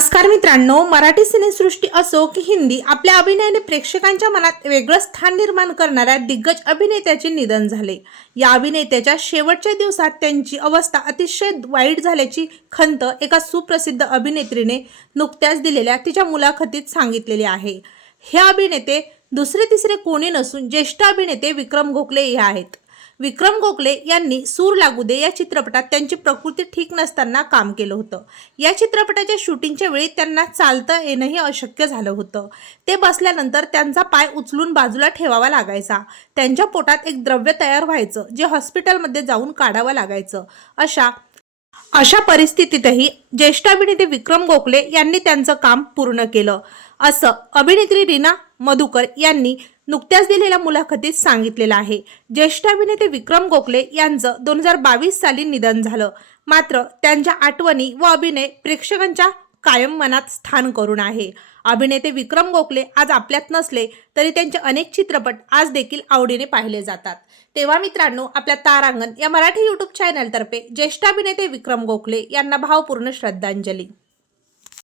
नमस्कार मित्रांनो, मराठी सिनेसृष्टी असो की हिंदी, आपल्या अभिनयाने प्रेक्षकांच्या मनात वेगळं स्थान निर्माण करणाऱ्या दिग्गज अभिनेत्याचे निधन झाले। या अभिनेत्याच्या शेवटच्या दिवसात त्यांची अवस्था अतिशय वाईट झाल्याची खंत एका सुप्रसिद्ध अभिनेत्रीने नुकत्याच दिलेल्या तिच्या मुलाखतीत सांगितलेली आहे। हे अभिनेते दुसरे तिसरे कोणी नसून ज्येष्ठ अभिनेते विक्रम गोखले हे आहेत। विक्रम गोखले यांनी सूर लागू दे या चित्रपटात त्यांची प्रकृती ठीक नसताना काम केलं होतं। या चित्रपटाच्या शूटिंगच्या वेळी त्यांना चालता येणंही अशक्य झालं होतं। ते बसल्यानंतर त्यांचा पाय उचलून बाजूला ठेवावा लागायचा। त्यांच्या पोटात एक द्रव्य तयार व्हायचं जे हॉस्पिटलमध्ये जाऊन काढावं लागायचं। अशा परिस्थितीतही ज्येष्ठ अभिनेते विक्रम गोखले यांनी त्यांचं काम पूर्ण केलं, असं अभिनेत्री रीना मधुकर यांनी नुकत्याच दिलेल्या मुलाखतीत सांगितलेलं आहे। ज्येष्ठ अभिनेते विक्रम गोखले यांचं 2022 साली निधन झालं, मात्र त्यांच्या आठवणी व अभिनय प्रेक्षकांच्या कायम मनात स्थान करून आहे। अभिनेते विक्रम गोखले आज आपल्यात नसले तरी त्यांचे अनेक चित्रपट आज देखील आवडीने पाहिले जातात। तेव्हा मित्रांनो, आपल्या तारांगण या मराठी यूट्यूब चॅनलतर्फे ज्येष्ठ अभिनेते विक्रम गोखले यांना भावपूर्ण श्रद्धांजली।